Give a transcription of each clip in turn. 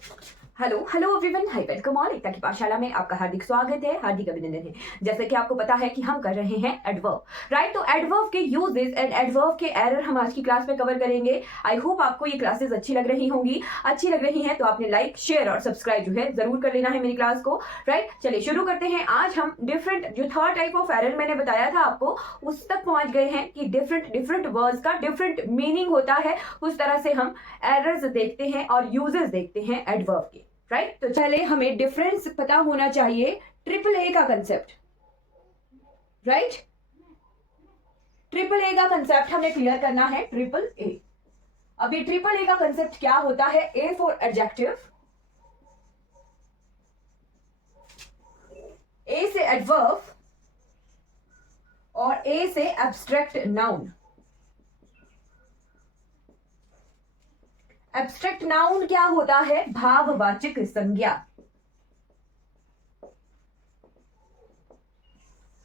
Hello hello everyone, hi welcome all. Ekta की पाठशाला में आपका हार्दिक स्वागत है, हार्दिक अभिनंदन है। जैसे कि आपको पता है कि हम कर रहे हैं एडवर्ब, राइट। तो एडवर्ब के यूजेस एंड एडवर्ब के एरर हम आज की क्लास में कवर करेंगे। आई होप आपको ये क्लासेस अच्छी लग रही होंगी। अच्छी लग रही है तो आपने लाइक, शेयर और सब्सक्राइब जो है जरूर कर लेना है मेरी क्लास को, राइट। चलिए शुरू करते हैं। आज हम डिफरेंट जो थर्ड टाइप ऑफ एरर मैंने बताया था आपको, उस तक पहुंच गए हैं कि डिफरेंट डिफरेंट वर्ड्स का डिफरेंट मीनिंग होता है। उस तरह से हम एरर्स देखते हैं और यूजेस देखते हैं एडवर्ब के, राइट। तो पहले हमें डिफरेंस पता होना चाहिए ट्रिपल ए का कंसेप्ट, राइट। ट्रिपल ए का कंसेप्ट हमें क्लियर करना है। ट्रिपल ए, अभी ट्रिपल ए का कंसेप्ट क्या होता है? ए फॉर एडजेक्टिव, ए से एडवर्ब और ए से एब्स्ट्रैक्ट नाउन। एब्स्ट्रैक्ट नाउन क्या होता है? भाववाचक संज्ञा,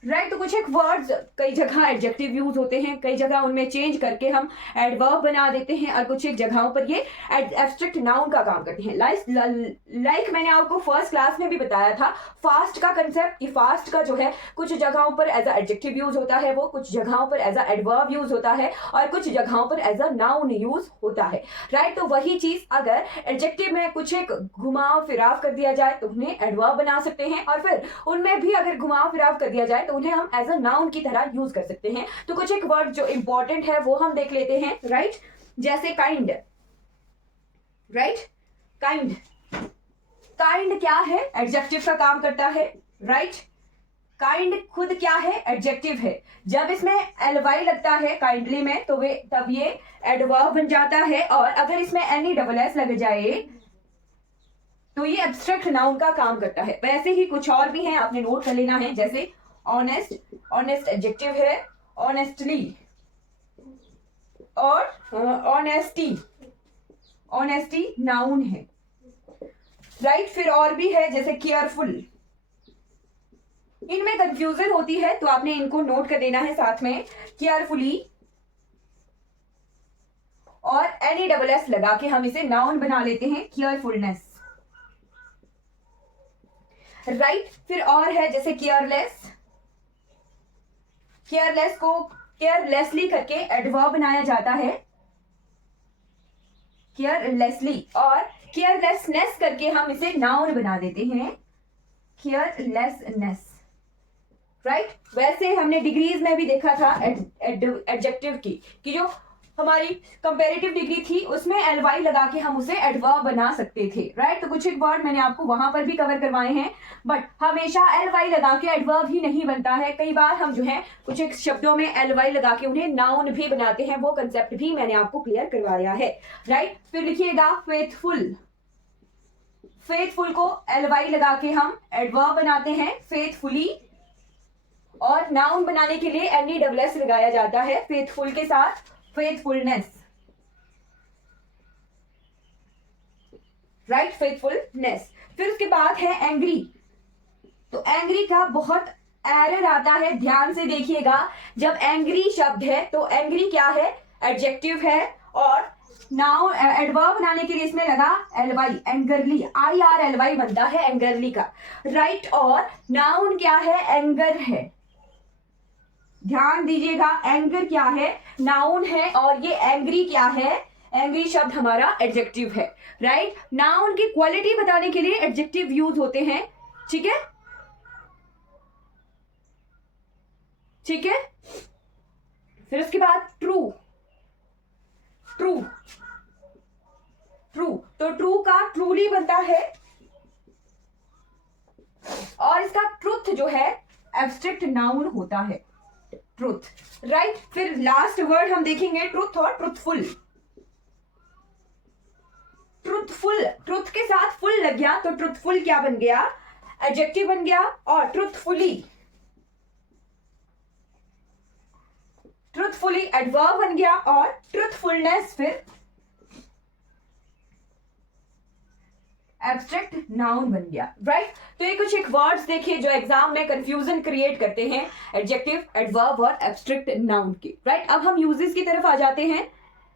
राइट। तो कुछ एक वर्ड्स कई जगह एडजेक्टिव यूज होते हैं, कई जगह उनमें चेंज करके हम एडवर्ब बना देते हैं और कुछ एक जगहों पर ये एब्स्ट्रैक्ट नाउन का काम करते हैं। लाइक मैंने आपको फर्स्ट क्लास में भी बताया था फास्ट का कंसेप्ट, कि फास्ट का जो है कुछ जगहों पर एज अ एडजेक्टिव यूज होता है, वो कुछ जगहों पर एज अ एडवर्ब यूज होता है और कुछ जगहों पर एज अ नाउन यूज होता है, राइट। तो वही चीज अगर एडजेक्टिव में कुछ एक घुमाव फिराव कर दिया जाए तो उन्हें एडवर्ब बना सकते हैं, और फिर उनमें भी अगर घुमाव फिराव कर दिया जाए तो उन्हें हम एज अ नाउन की तरह यूज कर सकते हैं। तो कुछ एक वर्ड जो इंपॉर्टेंट है वो हम देख लेते हैं, राइट। जैसे काइंड, राइट। काइंड, काइंड क्या है? एडजेक्टिव का काम करता है, राइट। काइंड खुद क्या है? एडजेक्टिव है। जब इसमें एलवाई लगता है काइंडली में तो वे तब ये एडवर्ब बन जाता है, और अगर इसमें एनी डबल एस लग जाए तो ये एब्स्ट्रैक्ट नाउन का काम करता है। वैसे ही कुछ और भी हैं, आपने नोट कर लेना है। जैसे ऑनेस्ट, ऑनेस्ट एडजेक्टिव है, ऑनेस्टली और ऑनेस्टी, ऑनेस्टी नाउन है, राइट। फिर और भी है जैसे केयरफुल। इनमें कंफ्यूजन होती है तो आपने इनको नोट कर देना है साथ में। केयरफुली और एनी डबल एस लगा के हम इसे नाउन बना लेते हैं, केयरफुलनेस, राइट। फिर और है जैसे केयरलेस, केयरलेस को केयरलेसली करके एडवर्ब बनाया जाता है, केयरलेसली, और केयरलेसनेस करके हम इसे नाउन बना देते हैं, केयरलेसनेस, राइट। वैसे हमने डिग्रीज में भी देखा था एडजेक्टिव की, कि जो हमारी कंपैरेटिव डिग्री थी उसमें एलवाई लगा के हम उसे एडवर्ब बना सकते थे, राइट। तो कुछ एक वर्ड मैंने आपको वहां पर भी कवर करवाए हैं, बट हमेशा एलवाई लगा के एडवर्ब ही नहीं बनता है। कई बार हम जो है कुछ एक शब्दों में एलवाई लगा के उन्हें नाउन भी बनाते हैं, वो कंसेप्ट भी मैंने आपको क्लियर करवाया है, राइट। फिर लिखिएगा फेथफुल। फेथफुल को एलवाई लगा के हम एडवर्ब बनाते हैं, फेथफुली, और नाउन बनाने के लिए एनी डबल एस लगाया जाता है फेथफुल के साथ, फेथफुलनेस, राइट, फेथफुलनेस। फिर उसके बाद है एंग्री। तो एंग्री का बहुत एरर आता है, ध्यान से देखिएगा। जब एंग्री शब्द है तो एंग्री क्या है? एडजेक्टिव है, और नाउन एडवर्ब बनाने के लिए इसमें लगा एलवाई, एंगरली, IRLY बनता है एंगरली का, राइट। और नाउन क्या है? एंगर है। ध्यान दीजिएगा, एंगर क्या है? नाउन है, और ये एंग्री क्या है? एंग्री शब्द हमारा एडजेक्टिव है, राइट। नाउन की क्वालिटी बताने के लिए एडजेक्टिव यूज होते हैं, ठीक है, ठीक है। फिर उसके बाद ट्रू, ट्रू, ट्रू, तो ट्रू का ट्रूली बनता है, और इसका ट्रुथ जो है एब्स्ट्रैक्ट नाउन होता है, ट्रुथ, राइट। फिर लास्ट वर्ड हम देखेंगे ट्रुथ और ट्रुथफुल। ट्रुथफुल, ट्रुथ के साथ फुल लग गया तो ट्रुथफुल क्या बन गया? एडजेक्टिव बन गया, और ट्रुथफुली, ट्रुथफुली एडवर्ब बन गया, और ट्रुथफुलनेस फिर एब्स्ट्रैक्ट नाउन बन गया, राइट। तो ये कुछ एक वर्ड्स देखिए जो एग्जाम में कंफ्यूजन क्रिएट करते हैं, एडजेक्टिव, एडवर्ब और एब्स्ट्रैक्ट नाउन के, राइट। अब हम यूजेस की तरफ आ जाते हैं,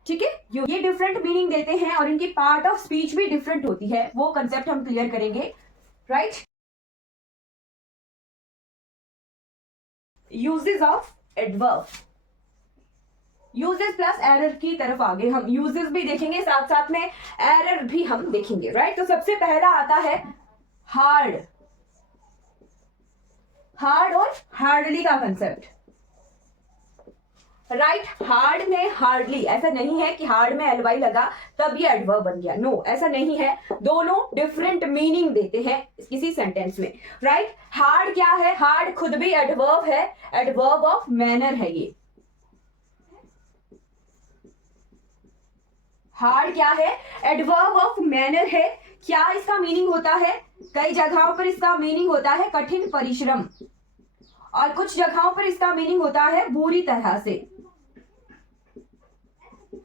ठीक है, ये डिफरेंट मीनिंग देते हैं और इनकी पार्ट ऑफ स्पीच भी डिफरेंट होती है, वो कंसेप्ट हम क्लियर करेंगे, right. Uses of adverb, uses plus error की तरफ आगे हम यूजेस भी देखेंगे, साथ साथ में एरर भी हम देखेंगे, राइट। तो सबसे पहला आता है हार्ड, हार्ड और हार्डली का कंसेप्ट, राइट। हार्ड में हार्डली, ऐसा नहीं है कि हार्ड में एलवाई लगा तब ये एडवर्ब बन गया, नो ऐसा नहीं है, दोनों डिफरेंट मीनिंग देते हैं किसी सेंटेंस में, राइट। हार्ड क्या है, हार्ड खुद भी एडवर्ब है, एडवर्ब ऑफ मैनर है ये। हार्ड क्या है, एडवर्ब ऑफ मैनर है। क्या इसका मीनिंग होता है, कई जगहों पर इसका मीनिंग होता है कठिन परिश्रम और कुछ जगहों पर इसका मीनिंग होता है बुरी तरह से,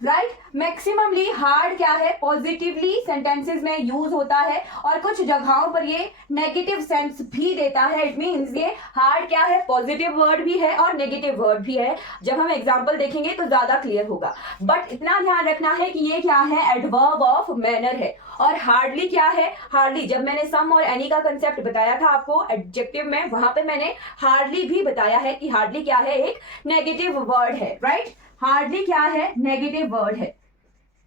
राइट। मैक्सिममली हार्ड क्या है, पॉजिटिवली सेंटेंसेस में यूज होता है और कुछ जगहों पर ये नेगेटिव सेंस भी देता है। इट मींस ये हार्ड क्या है, पॉजिटिव वर्ड भी है और नेगेटिव वर्ड भी है। जब हम एग्जांपल देखेंगे तो ज्यादा क्लियर होगा, बट इतना ध्यान रखना है कि ये क्या है, एडवर्ब ऑफ मैनर है। और हार्डली क्या है, हार्डली जब मैंने सम और एनी का कंसेप्ट बताया था आपको एडजेक्टिव में, वहां पे मैंने हार्डली भी बताया है कि हार्डली क्या है, एक नेगेटिव वर्ड है, राइट। हार्डली क्या है, नेगेटिव वर्ड है।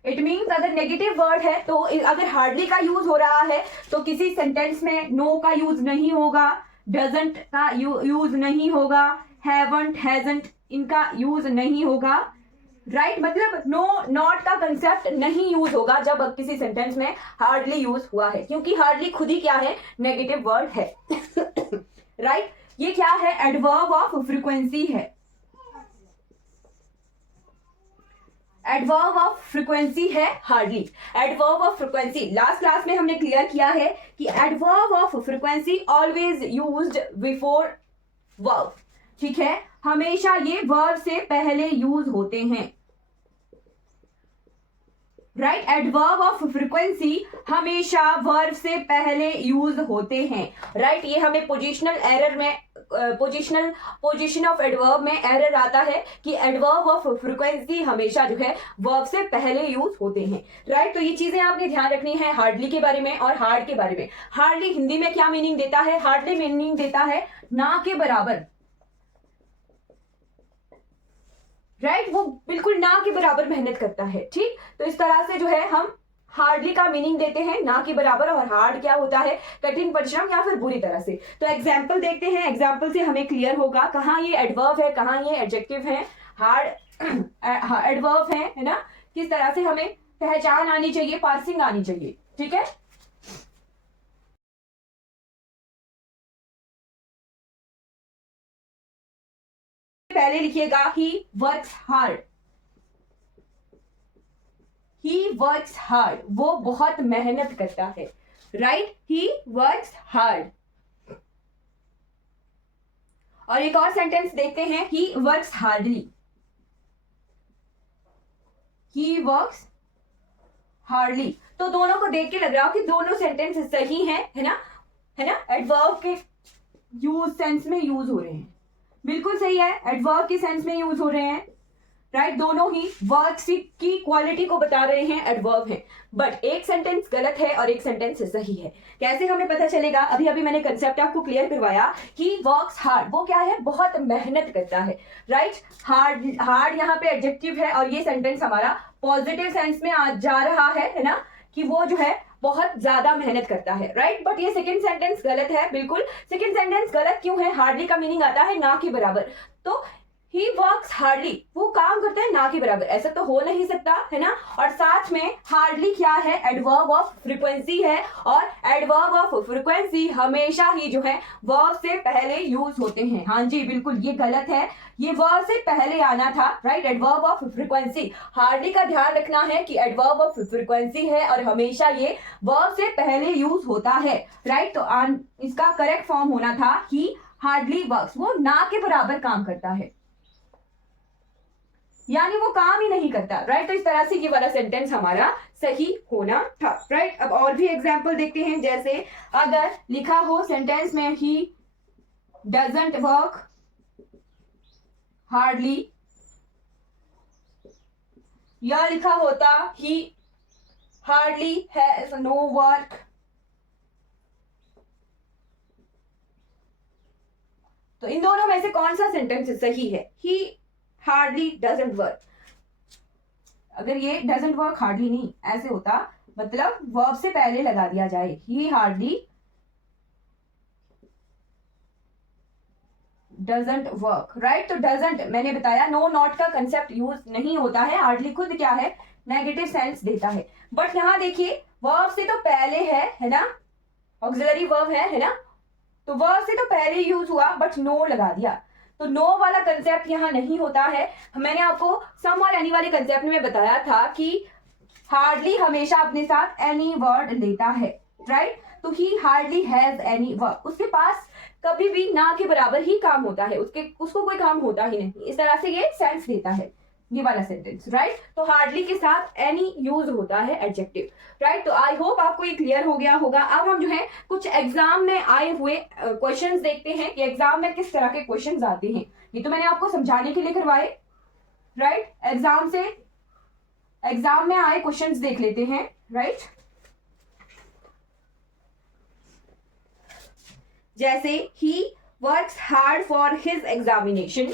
इट मीन्स अगर नेगेटिव वर्ड है तो अगर हार्डली का यूज हो रहा है तो किसी सेंटेंस में नो का यूज नहीं होगा, डजंट का यूज नहीं होगा, हैवंट हैजंट इनका यूज नहीं होगा, राइट। मतलब नो नॉट का कंसेप्ट नहीं यूज होगा जब किसी सेंटेंस में हार्डली यूज हुआ है, क्योंकि हार्डली खुद ही क्या है, नेगेटिव वर्ड है, राइट। ये क्या है, एडवर्ब ऑफ फ्रीक्वेंसी है, एडवर्ब ऑफ फ्रीक्वेंसी है hardly. Adverb of frequency last class में हमने क्लियर किया है कि adverb of frequency always used before verb, ठीक है, हमेशा ये वर्ब से पहले यूज होते हैं, राइट। एडवर्ब ऑफ फ्रीक्वेंसी हमेशा वर्ब से पहले यूज होते हैं, राइट। ये हमें पोजिशनल एरर में पोजीशन ऑफ एडवर्ब में एरर आता है कि एडवर्ब ऑफ फ्रीक्वेंसी हमेशा जो है वर्ब से पहले यूज होते हैं, राइट। तो ये चीजें आपने ध्यान रखनी है हार्डली के बारे में और हार्ड के बारे में। हार्डली हिंदी में क्या मीनिंग देता है, हार्डली मीनिंग देता है ना के बराबर, राइट। वो बिल्कुल ना के बराबर मेहनत करता है, ठीक। तो इस तरह से जो है हम हार्डली का मीनिंग देते हैं ना के बराबर, और हार्ड क्या होता है, कठिन परिश्रम या फिर बुरी तरह से। तो एग्जाम्पल देखते हैं, एग्जाम्पल से हमें क्लियर होगा कहाँ ये एडवर्ब है, कहाँ ये एडजेक्टिव है, हार्ड एडवर्ब है ना। किस तरह से हमें पहचान आनी चाहिए, पार्सिंग आनी चाहिए, ठीक है। पहले लिखिएगा ही वर्क्स हार्ड, ही वर्क्स हार्ड, वो बहुत मेहनत करता है, राइट। He works hard. और एक और सेंटेंस देखते हैं, he works hardly, he works hardly. तो दोनों को देख के लग रहा हो कि दोनों सेंटेंस सही हैं, है ना, है ना। एडवर्ब के यूज सेंस में यूज हो रहे हैं, बिल्कुल सही है, एडवर्ब के सेंस में यूज हो रहे हैं, राइट। दोनों ही वर्क की क्वालिटी को बता रहे हैं, एडवर्ब है। बट एक सेंटेंस गलत है और एक सेंटेंस सही है। कैसे हमें पता चलेगा, अभी अभी मैंने कंसेप्ट आपको क्लियर करवाया कि वर्क्स हार्ड, वो क्या है, बहुत मेहनत करता है, राइट। हार्ड, हार्ड यहाँ पे एडजेक्टिव है और ये सेंटेंस हमारा पॉजिटिव सेंस में आ जा रहा है ना, कि वो जो है बहुत ज्यादा मेहनत करता है, राइट। बट ये सेकंड सेंटेंस गलत है, बिल्कुल। सेकंड सेंटेंस गलत क्यों है, हार्डली का मीनिंग आता है ना के बराबर, तो ही वर्क्स हार्डली, वो काम करता है ना के बराबर, ऐसा तो हो नहीं सकता, है ना। और साथ में हार्डली क्या है, एडवर्ब ऑफ फ्रीक्वेंसी है, और एडवर्ब ऑफ फ्रीक्वेंसी हमेशा ही जो है वर्ब से पहले यूज होते हैं। हाँ जी बिल्कुल, ये गलत है, ये वर्ब से पहले आना था, right. Adverb of frequency, hardly का ध्यान रखना है कि एडवर्ब ऑफ फ्रीक्वेंसी है और हमेशा ये वर्ब से पहले यूज होता है, राइट। तो इसका करेक्ट फॉर्म होना था ही हार्डली वर्क्स, वो ना के बराबर काम करता है, यानी वो काम ही नहीं करता, राइट। तो इस तरह से ये वाला सेंटेंस हमारा सही होना था, राइट। अब और भी एग्जाम्पल देखते हैं, जैसे अगर लिखा हो सेंटेंस में ही डजंट वर्क हार्डली, या लिखा होता ही हार्डली हैज नो वर्क, तो इन दोनों में से कौन सा सेंटेंस सही है? ही हार्डली डजंट वर्क। अगर ये डजंट वर्क हार्डली नहीं ऐसे होता, मतलब वर्ब से पहले लगा दिया जाए, ही हार्डली डजंट वर्क, राइट। तो डजंट मैंने बताया नो नॉट का कंसेप्ट यूज नहीं होता है, हार्डली खुद क्या है, नेगेटिव सेंस देता है। बट यहां देखिए वर्ब से तो पहले है ना, ऑक्सिलरी वर्ब है ना, तो वर्ब से तो पहले यूज हुआ बट नो लगा दिया, तो नो वाला कंसेप्ट यहाँ नहीं होता है। मैंने आपको सम और एनी वाले कंसेप्ट में बताया था कि हार्डली हमेशा अपने साथ एनी वर्ड लेता है, राइट। तो ही हार्डली हैज एनी वर्क, उसके पास कभी भी ना के बराबर ही काम होता है, उसको कोई काम होता ही नहीं, इस तरह से ये सेंस देता है ये वाला सेंटेंस, राइट। तो हार्डली के साथ एनी यूज होता है एडजेक्टिव, राइट। तो आई होप आपको ये क्लियर हो गया होगा। अब हम जो है कुछ एग्जाम में आए हुए क्वेश्चंस देखते हैं कि एग्जाम में किस तरह के क्वेश्चंस आते हैं। ये तो मैंने आपको समझाने के लिए करवाए, राइट। एग्जाम में आए क्वेश्चंस देख लेते हैं, राइट। जैसे he works hard for his examination,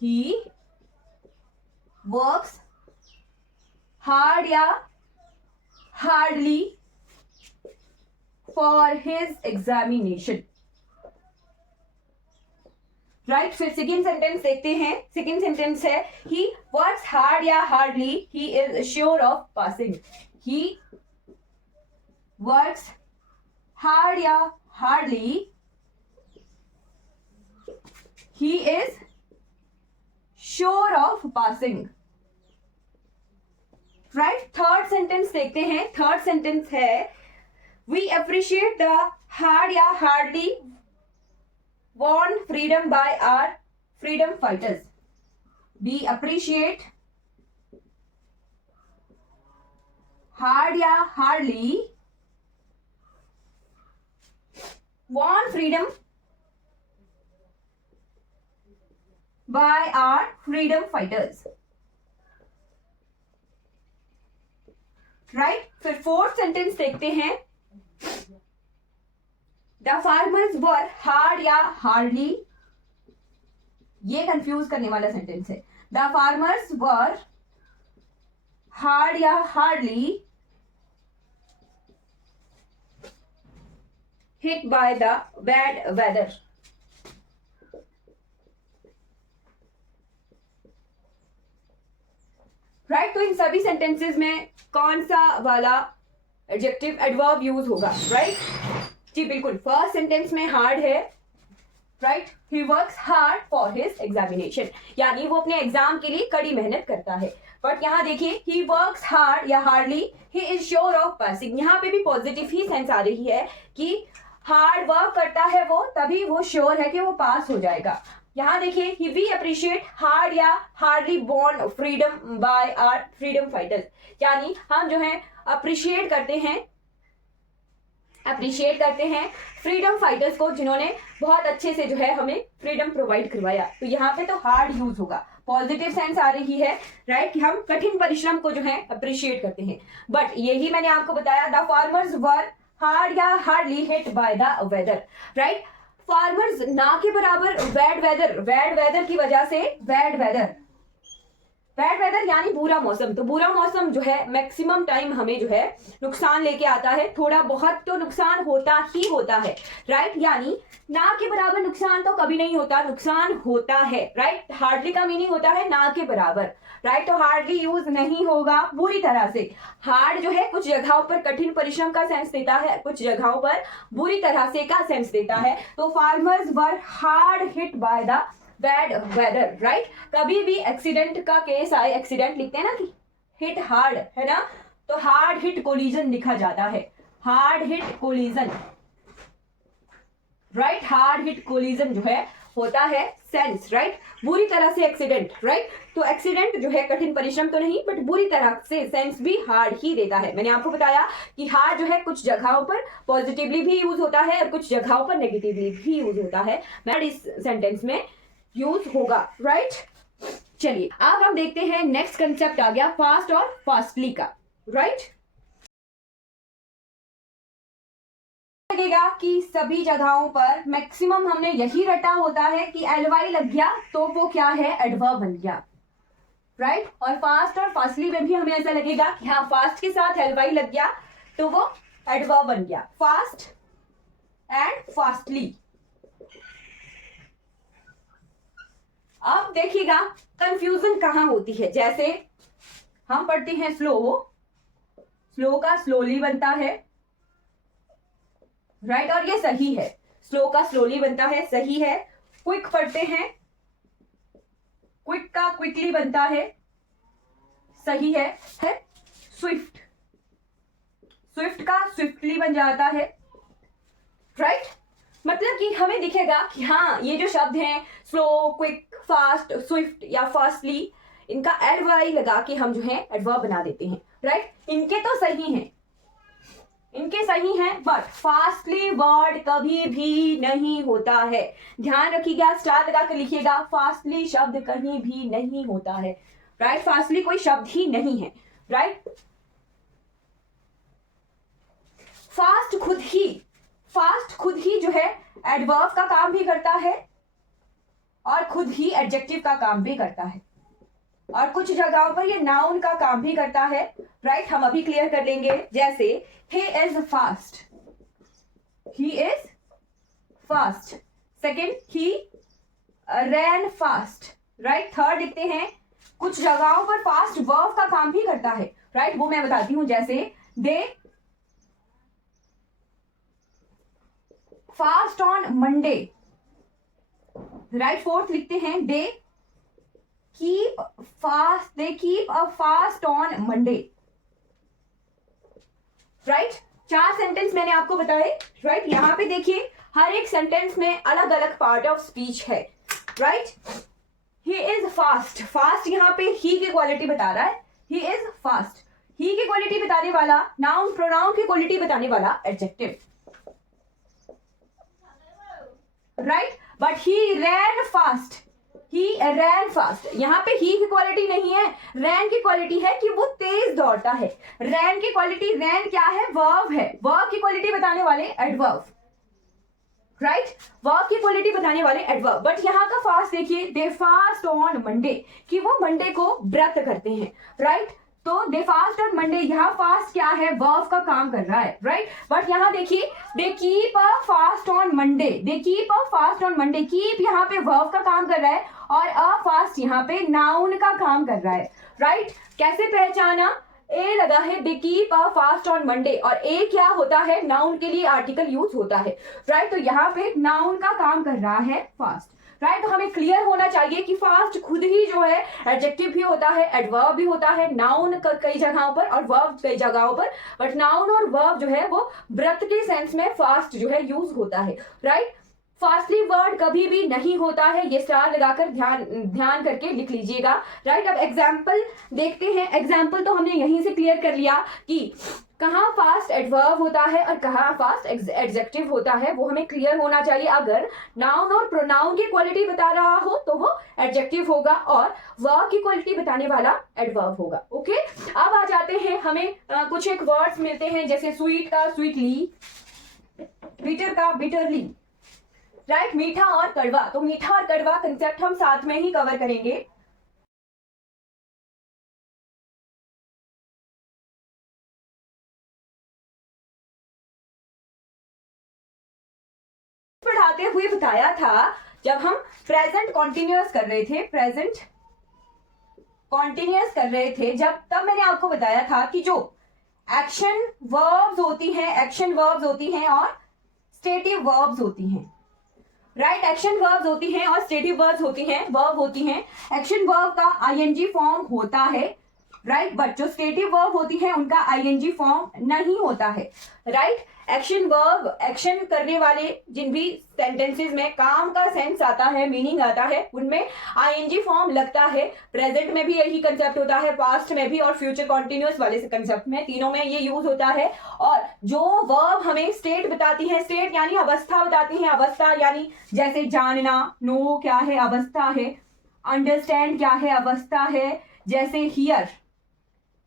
he works hard या hardly for his examination, right. फिर सेकेंड सेंटेंस देखते हैं। सेकेंड सेंटेंस है ही वर्क्स हार्ड या hardly he is sure of passing, he works hard या hardly he is sure of passing, right. Third sentence देखते हैं। Third sentence है we appreciate the hard या hardly won freedom by our freedom fighters, we appreciate hard या hardly won freedom by our freedom fighters, right। फिर fourth sentence देखते हैं। The farmers were hard या hardly, ये confuse करने वाला सेंटेंस है। द फार्मर्स वर हार्ड या hardly hit by the bad weather, right. तो इन सभी सेंटेंसेस में कौन सा वाला एडजेक्टिव एडवर्ब यूज होगा, राइट। जी बिल्कुल, फर्स्ट सेंटेंस में हार्ड है, right. He works hard for his examination, यानी वो अपने एग्जाम के लिए कड़ी मेहनत करता है। बट यहाँ देखिए ही वर्क्स हार्ड या hardly he is sure of passing, यहाँ पे भी पॉजिटिव ही सेंस आ रही है कि हार्ड वर्क करता है वो, तभी वो श्योर है कि वो पास हो जाएगा। यहाँ देखिए ही वी अप्रिशिएट हार्ड या hardly won freedom by our freedom fighters, यानी हम जो है अप्रिशिएट करते हैं फ्रीडम फाइटर्स को, जिन्होंने बहुत अच्छे से जो है हमें फ्रीडम प्रोवाइड करवाया। तो यहाँ पे तो हार्ड यूज होगा, पॉजिटिव सेंस आ रही है, राइट, कि हम कठिन परिश्रम को जो है अप्रिशिएट करते हैं। बट यही मैंने आपको बताया द फार्मर्स वर हार्ड या hardly hit by the weather, right. Farmers ना के बराबर बैड वेदर की वजह से बैड वेदर यानी बुरा मौसम। तो बुरा मौसम जो है मैक्सिमम टाइम हमें जो है नुकसान लेके आता है, थोड़ा बहुत तो नुकसान होता ही होता है, राइट। यानी ना के बराबर नुकसान तो कभी नहीं होता, नुकसान होता है, राइट। हार्डली का मीनिंग होता है ना के बराबर, राइट। तो हार्डली यूज नहीं होगा बुरी तरह से। हार्ड जो है कुछ जगहों पर कठिन परिश्रम का सेंस देता है, कुछ जगहों पर बुरी तरह से का सेंस देता है। तो farmers were hard hit by the bad weather, right. कभी भी एक्सीडेंट का केस आए, एक्सीडेंट लिखते हैं ना कि हिट हार्ड, है ना, तो हार्ड हिट कोलिजन लिखा जाता है, hard hit collision, right. Hard hit collision जो है होता है सेंस, राइट, बुरी तरह से एक्सीडेंट, राइट। तो एक्सीडेंट जो है कठिन परिश्रम तो नहीं बट बुरी तरह से सेंस भी हार्ड ही देता है। मैंने आपको बताया कि हार्ड जो है कुछ जगहों पर पॉजिटिवली भी यूज होता है और कुछ जगहों पर नेगेटिवली भी यूज होता है। मैं इस सेंटेंस में यूज होगा, राइट। चलिए अब हम देखते हैं नेक्स्ट कंसेप्ट आ गया फास्ट और फास्टली का, राइट। लगेगा कि सभी जगहों पर मैक्सिमम हमने यही रटा होता है कि एलवाई लग गया तो वो क्या है, एडवर्ब बन गया, राइट। और फास्ट और फास्टली में भी हमें ऐसा लगेगा कि हाँ फास्ट के साथ एलवाई लग गया तो वो एडवर्ब बन गया, फास्ट एंड फास्टली। अब देखिएगा कंफ्यूजन कहां होती है, जैसे हम पढ़ते हैं स्लो, स्लो का स्लोली बनता है, राइट, और ये सही है, स्लो का स्लोली बनता है, सही है। क्विक पढ़ते हैं, क्विक का क्विकली बनता है, सही है। स्विफ्ट, स्विफ्ट का स्विफ्टली बन जाता है, राइट। मतलब कि हमें दिखेगा कि हाँ ये जो शब्द हैं स्लो, क्विक, फास्ट, स्विफ्ट या फास्टली, इनका एडवाई लगा के हम जो है एडवर्ब बना देते हैं, राइट। इनके तो सही हैं, इनके सही हैं, बट फास्टली वर्ड कभी भी नहीं होता है। ध्यान रखिएगा, स्टार लगा कर लिखिएगा, फास्टली शब्द कहीं भी नहीं होता है, राइट। फास्टली कोई शब्द ही नहीं है, राइट। फास्ट खुद ही जो है एडवर्ब का काम भी करता है और खुद ही एडजेक्टिव का काम भी करता है, और कुछ जगहों पर ये नाउन का काम भी करता है, राइट। हम अभी क्लियर कर लेंगे, जैसे he is fast, he is fast। Second, he ran fast, right. Third लिखते हैं, कुछ जगहों पर फास्ट वर्ब का काम भी करता है, राइट, वो मैं बताती हूं, जैसे they fast on Monday, right. Fourth लिखते हैं, they keep a fast on Monday, right. 4 sentence मैंने आपको बताए, राइट। यहां पे देखिए हर एक सेंटेंस में अलग अलग पार्ट ऑफ स्पीच है, right. He is fast, fast यहां पे ही की क्वालिटी बता रहा है, ही इज फास्ट, ही की क्वालिटी बताने वाला नाउन, प्रोनाउन की क्वालिटी बताने वाला adjective, right. But he ran fast, he ran fast, यहां पे ही की क्वालिटी नहीं है, रैन की क्वालिटी है कि वो तेज दौड़ता है। रैन की क्वालिटी, रैन क्या है, वर्ब है, वर्ब की क्वालिटी बताने वाले एडवर्ब, राइट, वर्ब की क्वालिटी बताने वाले एडवर्ब। बट यहाँ का फास्ट देखिए, दे फास्ट ऑन मंडे, कि वो मंडे को व्रत करते हैं, राइट। तो दे फास्ट ऑन मंडे, यहाँ फास्ट क्या है, वर्ब का काम कर रहा है, राइट। बट यहाँ देखिए, they keep a fast on Monday, they keep a fast on Monday, keep यहाँ पे वर्ब का काम कर रहा है और अ फास्ट यहाँ पे नाउन का काम कर रहा है, राइट। कैसे पहचाना, ए लगा है, they keep a fast on Monday, और ए क्या होता है, नाउन के लिए आर्टिकल यूज होता है, राइट। तो यहाँ पे नाउन का काम कर रहा है फास्ट, राइट। तो हमें क्लियर होना चाहिए कि फास्ट खुद ही जो है एडजेक्टिव भी होता है, एडवर्ब भी होता है, नाउन कई जगहों पर और वर्ब कई जगहों पर, बट नाउन और वर्ब जो है वो व्रत के सेंस में फास्ट जो है यूज होता है, राइट। फास्टली वर्ड कभी भी नहीं होता है, ये स्टार लगाकर ध्यान करके लिख लीजिएगा, राइट। अब एग्जाम्पल देखते हैं, एग्जाम्पल तो हमने यहीं से क्लियर कर लिया कि कहाँ फास्ट एडवर्ब होता है और कहाँ फास्ट एडजेक्टिव होता है, वो हमें क्लियर होना चाहिए। अगर नाउन और प्रोनाउन की क्वालिटी बता रहा हो तो वो एडजेक्टिव होगा और वर्ब की क्वालिटी बताने वाला एडवर्ब होगा, ओके। अब आ जाते हैं, हमें कुछ एक वर्ड्स मिलते हैं, जैसे स्वीट का स्वीटली, बिटर का बिटरली, राइट। मीठा और कड़वा, तो मीठा और कड़वा कंसेप्ट हम साथ में ही कवर करेंगे। पढ़ाते हुए बताया था, जब हम प्रेजेंट कॉन्टिन्यूअस कर रहे थे, प्रेजेंट कॉन्टिन्यूअस कर रहे थे जब, तब मैंने आपको बताया था कि जो एक्शन वर्ब्स होती हैं, एक्शन वर्ब्स होती हैं और स्टेटिव वर्ब्स होती हैं, राइट। एक्शन वर्ब्स होती हैं और स्टेटिव वर्ब्स होती हैं, वर्ब होती हैं। एक्शन वर्ब का आईएनजी फॉर्म होता है, राइट, बट जो स्टेटिव वर्ब होती है उनका आईएनजी फॉर्म नहीं होता है, राइट। एक्शन वर्ब, एक्शन करने वाले जिन भी सेंटेंसेस में काम का सेंस आता है, मीनिंग आता है, उनमें आईएनजी फॉर्म लगता है। प्रेजेंट में भी यही कंसेप्ट होता है, पास्ट में भी और फ्यूचर कॉन्टिन्यूअस वाले कंसेप्ट में, तीनों में ये यूज होता है। और जो वर्ब हमें स्टेट बताती है, स्टेट यानी अवस्था बताती है, अवस्था यानी जैसे जानना, नो क्या है, अवस्था है, अंडरस्टैंड क्या है, अवस्था है। जैसे हियर,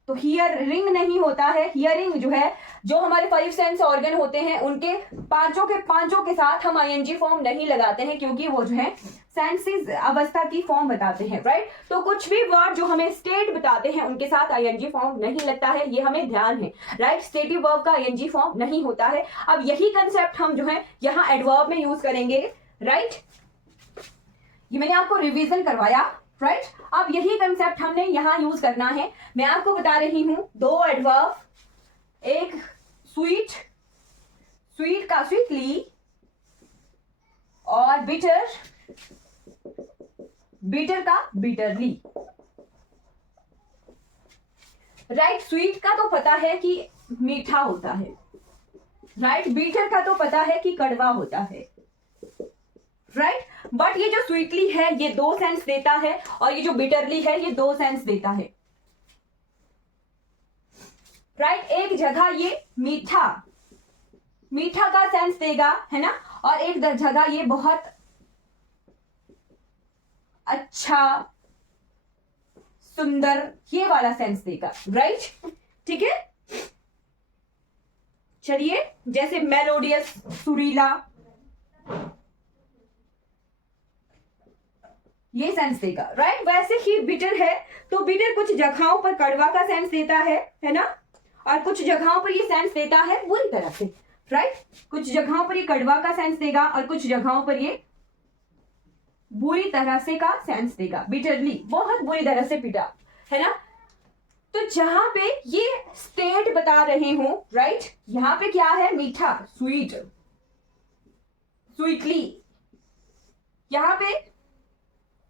तो हियरिंग नहीं होता है, हियरिंग जो है, जो हमारे 5 सेंस ऑर्गन होते हैं उनके पांचों के साथ हम आईएनजी फॉर्म नहीं लगाते हैं, क्योंकि वो जो है सेंसेस अवस्था की फॉर्म बताते हैं, राइट। तो कुछ भी वर्ड जो हमें स्टेट बताते हैं उनके साथ आईएनजी फॉर्म नहीं लगता है, ये हमें ध्यान है, राइट। स्टेटिव वर्ब का आईएनजी फॉर्म नहीं होता है। अब यही कंसेप्ट हम जो है यहाँ एडवर्ब में यूज करेंगे, राइट। ये मैंने आपको रिवीजन करवाया, राइट। अब यही कंसेप्ट हमने यहां यूज करना है। मैं आपको बता रही हूं 2 एडवर्ब, एक स्वीट, स्वीट का स्वीटली, और बिटर, बिटर का बिटरली, राइट। स्वीट का तो पता है कि मीठा होता है, राइट। बिटर का तो पता है कि कड़वा होता है, राइट। बट ये जो स्वीटली है ये 2 सेंस देता है, और ये जो बिटरली है ये 2 सेंस देता है, राइट। एक जगह ये मीठा, मीठा का सेंस देगा, है ना, और एक जगह ये बहुत अच्छा, सुंदर, ये वाला सेंस देगा, राइट। ठीक है, चलिए, जैसे मेलोडियस, सुरीला, ये सेंस देगा, राइट। वैसे ही बिटर है, तो बिटर कुछ जगहों पर कड़वा का सेंस देता है ना, और कुछ जगहों पर ये सेंस देता है बुरी तरह से, राइट। कुछ जगहों पर ये कड़वा का सेंस देगा और कुछ जगहों पर ये बुरी तरह से का सेंस देगा। बिटरली, बहुत बुरी तरह से पीटा, है ना। तो जहां पे ये स्टेट बता रहे हूं, राइट, यहां पे क्या है, मीठा, स्वीट, स्वीटली, यहां पे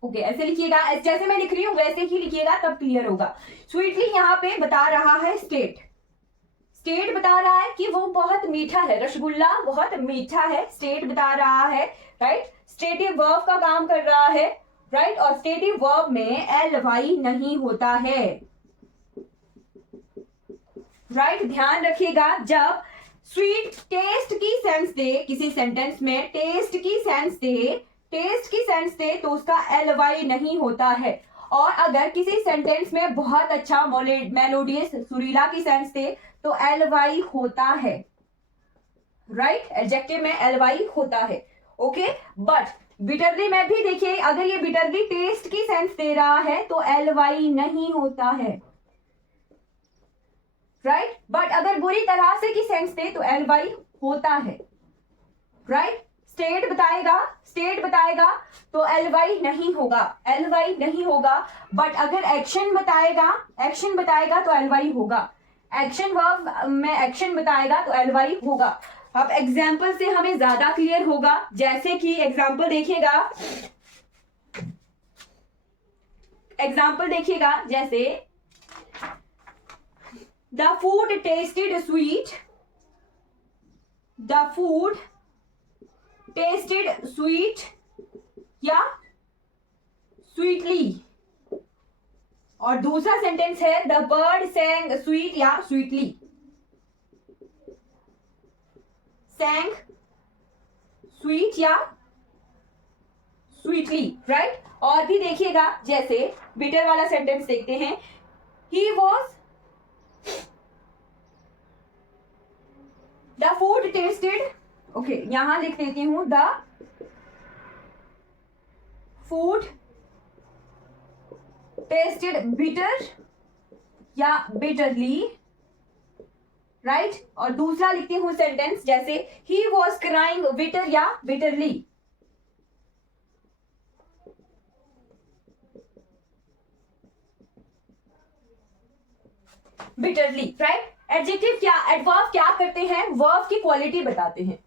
ओके ऐसे लिखिएगा, जैसे मैं लिख रही हूं वैसे ही लिखिएगा, तब क्लियर होगा। स्वीटली यहां पे बता रहा है स्टेट, स्टेट बता रहा है कि वो बहुत मीठा है, रसगुल्ला बहुत मीठा है, स्टेट बता रहा है, राइट। स्टेटिव वर्ब का काम कर रहा है, राइट। और स्टेटिव वर्ब में ly नहीं होता है, राइट। ध्यान रखिएगा, जब स्वीट टेस्ट की सेंस दे किसी सेंटेंस में, टेस्ट की सेंस दे, टेस्ट की सेंस दे, तो उसका ly नहीं होता है। और अगर किसी सेंटेंस में बहुत अच्छा, मेलोडियस, सुरीला की सेंस दे, तो ly होता है, राइट। एडजेक्टिव में ly होता है, ओके। बट बिटरली में भी देखिए, अगर ये बिटरली टेस्ट की सेंस दे रहा है तो ly नहीं होता है, राइट। बट अगर बुरी तरह से की सेंस दे तो ly होता है, राइट। स्टेट बताएगा, स्टेट बताएगा तो ly नहीं होगा, ly नहीं होगा। बट अगर एक्शन बताएगा, एक्शन बताएगा तो ly होगा, एक्शन वर्ब में एक्शन बताएगा तो ly होगा। अब एग्जाम्पल से हमें ज्यादा क्लियर होगा, जैसे कि एग्जाम्पल देखिएगा, एग्जाम्पल देखिएगा, जैसे the food tested sweet, the food tested sweet या स्वीटली। और दूसरा सेंटेंस है द बर्ड सैंग स्वीट या स्वीटली, सैंग स्वीट या स्वीटली, राइट। और भी देखिएगा, जैसे बिटर वाला सेंटेंस देखते हैं, he was, the food tested, okay यहां लिख देती हूं, द फूड टेस्टेड बिटर या बिटरली, राइट। और दूसरा लिखती हूं सेंटेंस, जैसे ही वॉज क्राइंग बिटर या बिटरली, बिटरली, राइट। एडजेक्टिव क्या, एडवर्ब क्या करते हैं, वर्ब की क्वालिटी बताते हैं,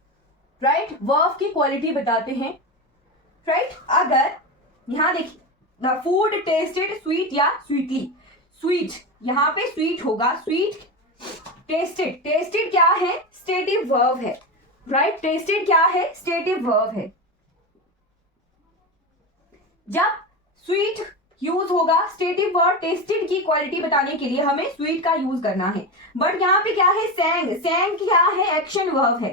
राइट। वर्ब की क्वालिटी बताते हैं, राइट। अगर यहां देखिए, द फूड टेस्टेड स्वीट या स्वीटली, स्वीट यहां पे स्वीट होगा, स्वीट। टेस्टेड, टेस्टेड क्या है, स्टेटिव वर्ब है, राइट। टेस्टेड क्या है, स्टेटिव वर्ब है। जब स्वीट यूज होगा, स्टेटिव वर्ब टेस्टेड की क्वालिटी बताने के लिए हमें स्वीट का यूज करना है। बट यहाँ पे क्या है, सैंग, सैंग क्या है, एक्शन वर्ब है,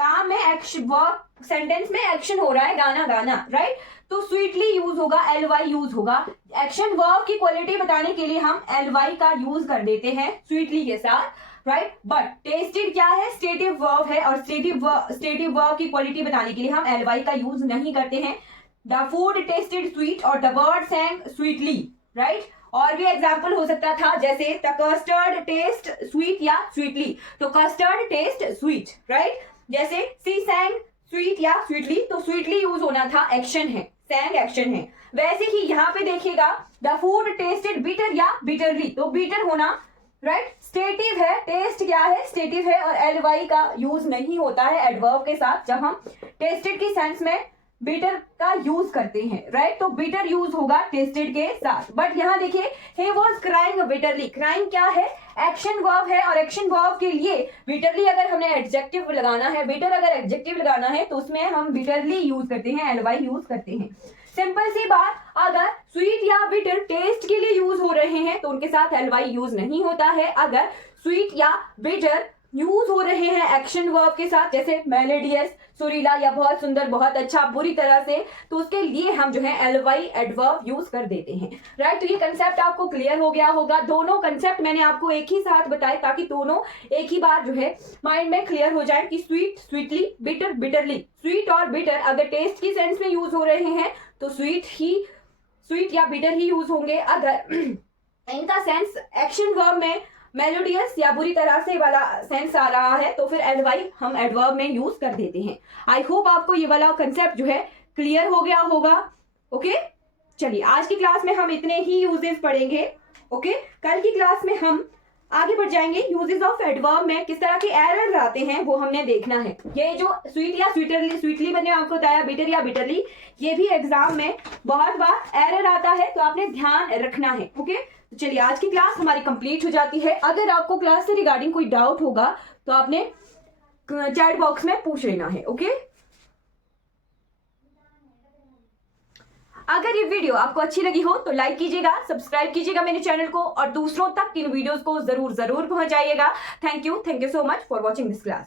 काम में एक्शन, वर्क, सेंटेंस में एक्शन हो रहा है, गाना गाना, राइट, तो स्वीटली यूज होगा, ly यूज होगा। एक्शन वर्ब की क्वालिटी बताने के लिए हम ly का यूज कर देते हैं स्वीटली के साथ, राइट। बट टेस्टेड क्या है, स्टेटिव वर्ब है, और स्टेटिव वर्ब की क्वालिटी बताने के लिए हम ly का यूज नहीं करते हैं। द फूड टेस्टेड स्वीट और द बर्ड सैंग स्वीटली, राइट। और भी एग्जाम्पल हो सकता था, जैसे द कस्टर्ड टेस्ट स्वीट या स्वीटली, तो कस्टर्ड टेस्ट स्वीट, राइट। जैसे सी सैंग स्वीट या स्वीटली, तो स्वीटली यूज होना था, एक्शन है, सैंग एक्शन है। वैसे ही यहाँ पे देखिएगा, द फूड टेस्टेड बिटर या बिटरली, तो बिटर होना, राइट, स्टेटिव है, टेस्ट क्या है, स्टेटिव है, और ly का यूज नहीं होता है एडवर्ब के साथ जब हम टेस्टेड की सेंस में बिटर का यूज करते हैं, राइट। तो बिटर यूज होगा टेस्टेड के साथ। बट यहाँ देखिए, he was crying bitterly, crying क्या है, एक्शन वर्ब है, और एक्शन वर्ब के लिए बिटरली अगर हमने एडजेक्टिव लगाना है, बिटर अगर एडजेक्टिव लगाना है, तो उसमें हम बिटरली यूज करते हैं, ly यूज करते हैं। सिंपल सी बात, अगर स्वीट या बिटर टेस्ट के लिए यूज हो रहे हैं तो उनके साथ ly यूज नहीं होता है। अगर स्वीट या बिटर यूज हो रहे हैं एक्शन वर्ब के साथ, जैसे मेलोडियस, सुरीला या बहुत सुंदर, बहुत अच्छा, बुरी तरह से, तो उसके लिए हम जो है ly एडवर्ब यूज कर देते हैं, राइट। तो ये कंसेप्ट आपको क्लियर हो गया होगा। दोनों कंसेप्ट मैंने आपको एक ही साथ बताए ताकि दोनों एक ही बार जो है माइंड में क्लियर हो जाए कि sweet sweetly, bitter bitterly. Sweet और बिटर अगर टेस्ट की सेंस में यूज हो रहे हैं तो स्वीट या बिटर ही यूज होंगे। अगर इनका सेंस एक्शन वर्ब में मेलोडियस या बुरी तरह से वाला सेंस आ रहा है तो फिर ly हम एडवर्ब में यूज कर देते हैं। आई होप आपको ये वाला कंसेप्ट जो है क्लियर हो गया होगा। ओके, चलिए आज की क्लास में हम इतने ही यूजेस पढ़ेंगे। ओके, कल की क्लास में हम आगे बढ़ जाएंगे। यूजेस ऑफ एडवर्ब में किस तरह के एरर आते हैं वो हमने देखना है। ये जो स्वीट या स्वीटली मैंने आपको बताया, बिटर या बिटरली, ये भी एग्जाम में बहुत बार एरर आता है, तो आपने ध्यान रखना है। ओके, तो चलिए आज की क्लास हमारी कंप्लीट हो जाती है। अगर आपको क्लास से रिगार्डिंग कोई डाउट होगा तो आपने चैट बॉक्स में पूछ लेना है। ओके, अगर ये वीडियो आपको अच्छी लगी हो तो लाइक कीजिएगा, सब्सक्राइब कीजिएगा मेरे चैनल को, और दूसरों तक इन वीडियोस को जरूर पहुंचाइएगा। Thank you so much for watching this class.